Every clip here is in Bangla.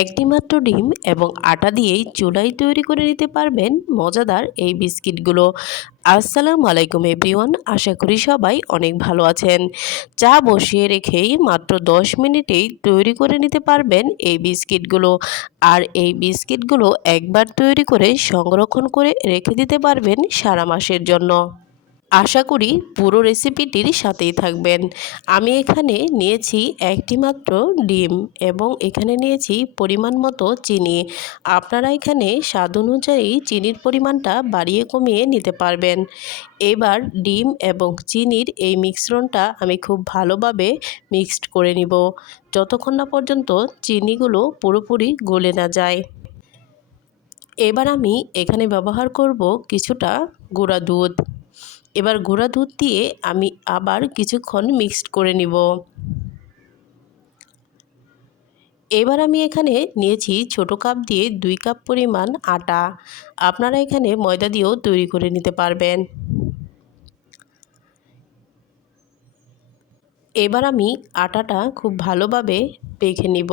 একটি মাত্র ডিম এবং আটা দিয়েই চুলায় তৈরি করে নিতে পারবেন মজাদার এই বিস্কিটগুলো। আসসালামু আলাইকুম এভরিওয়ান, আশা করি সবাই অনেক ভালো আছেন। চা বসিয়ে রেখেই মাত্র 10 মিনিটেই তৈরি করে নিতে পারবেন এই বিস্কিটগুলো। আর এই বিস্কিটগুলো একবার তৈরি করে সংরক্ষণ করে রেখে দিতে পারবেন সারা মাসের জন্য। আশা করি পুরো রেসিপিটির সাথেই থাকবেন। আমি এখানে নিয়েছি একটি মাত্র ডিম এবং এখানে নিয়েছি পরিমাণ মতো চিনি। আপনারা এখানে স্বাদ অনুযায়ী চিনির পরিমাণটা বাড়িয়ে কমিয়ে নিতে পারবেন। এবার ডিম এবং চিনির এই মিশ্রণটা আমি খুব ভালোভাবে মিক্সড করে নিব, যতক্ষণ না পর্যন্ত চিনিগুলো পুরোপুরি গলে না যায়। এবার আমি এখানে ব্যবহার করব কিছুটা গুঁড়া দুধ। এবার গুঁড়া দুধ দিয়ে আমি আবার কিছুক্ষণ মিক্সড করে নিব। এবার আমি এখানে নিয়েছি ছোট কাপ দিয়ে 2 কাপ পরিমাণ আটা। আপনারা এখানে ময়দা দিয়েও তৈরি করে নিতে পারবেন। এবার আমি আটাটা খুব ভালোভাবে মেখে নিব।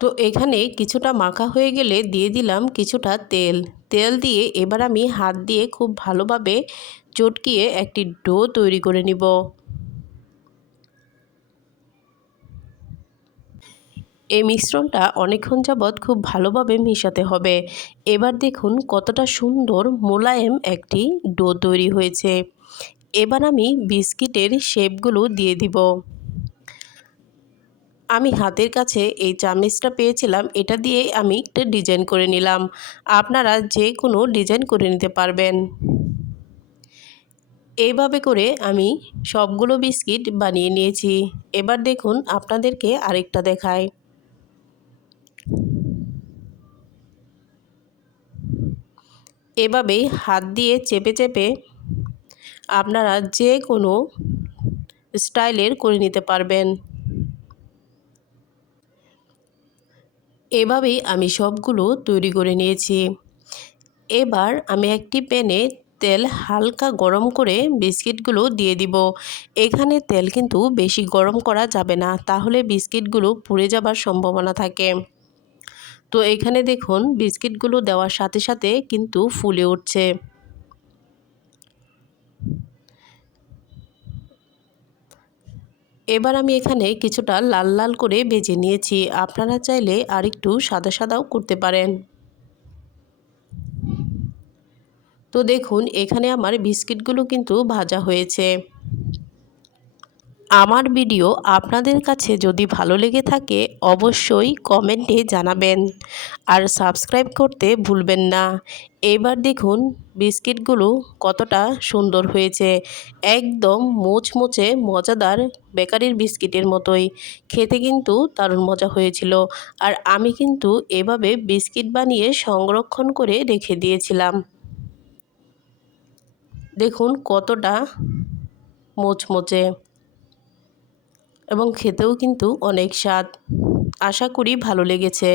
তো এখানে কিছুটা মাখা হয়ে গেলে দিয়ে দিলাম কিছুটা তেল। তেল দিয়ে এবার আমি হাত দিয়ে খুব ভালোভাবে চটকিয়ে একটি ডো তৈরি করে নিব। এই মিশ্রণটা অনেকক্ষণ যাবৎ খুব ভালোভাবে মেশাতে হবে। এবার দেখুন কতটা সুন্দর মোলায়েম একটি ডো তৈরি হয়েছে। এবার আমি বিস্কিটের শেপগুলো দিয়ে দিব। আমি হাতের কাছে এই চামচটা পেয়েছিলাম, এটা দিয়ে আমি একটা ডিজাইন করে নিলাম। আপনারা যে কোনো ডিজাইন করে নিতে পারবেন। এইভাবে করে আমি সবগুলো বিস্কিট বানিয়ে নিয়েছি। এবার দেখুন আপনাদেরকে আরেকটা দেখাই। এভাবেই হাত দিয়ে চেপে চেপে আপনারা যে কোনো স্টাইলের করে নিতে পারবেন। এভাবেই আমি সবগুলো তৈরি করে নিয়েছি। এবার আমি একটি প্যানে তেল হালকা গরম করে বিস্কিটগুলো দিয়ে দিব। এখানে তেল কিন্তু বেশি গরম করা যাবে না, তাহলে বিস্কিটগুলো পুড়ে যাবার সম্ভাবনা থাকে। তো এখানে দেখুন বিস্কিটগুলো দেওয়ার সাথে সাথে কিন্তু ফুলে উঠছে। এবার আমি এখানে কিছুটা লাল লাল করে ভেজে নিয়েছি। আপনারা চাইলে আরেকটু সাদা সাদাও করতে পারেন। তো দেখুন এখানে আমার বিস্কিটগুলো কিন্তু ভাজা হয়েছে। আমার ভিডিও আপনাদের কাছে যদি ভালো লেগে থাকে অবশ্যই কমেন্টে জানাবেন আর সাবস্ক্রাইব করতে ভুলবেন না। এবার দেখুন বিস্কিটগুলো কতটা সুন্দর হয়েছে, একদম মুচমুচে মজাদার বেকারির বিস্কিটের মতোই খেতে, কিন্তু দারুণ মজা হয়েছিল। আর আমি কিন্তু এভাবে বিস্কিট বানিয়ে সংরক্ষণ করে রেখে দিয়েছিলাম। দেখুন কতটা মুচমুচে এবং খেতেও কিন্তু অনেক স্বাদ। আশা করি ভালো লেগেছে।